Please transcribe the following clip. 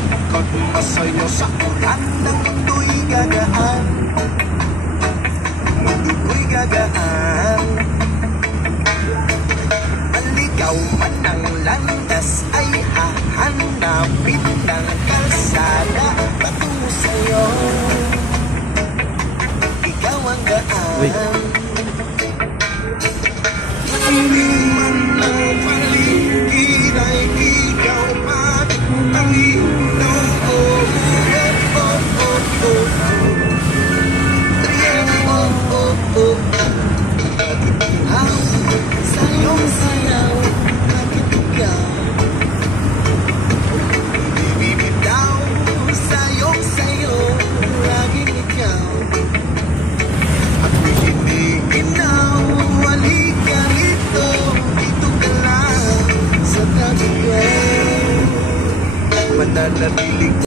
Pagkat masaya sa ulan ng mundo'y gagaan, mundo ko'y gagaan. Maligaw man ang landas ay hahanapin ng kalsada patungo sa'yo. Ikaw ang gaan. Mahiling man ang paligid ay ikaw man ang ilaw. Sayong sayaw, bakit ikaw? Bibitaw, sayong sayo, laging ikaw. Ako'y hinihinaw, halika rito, dito ka lang sa tabi ko. Mananatiling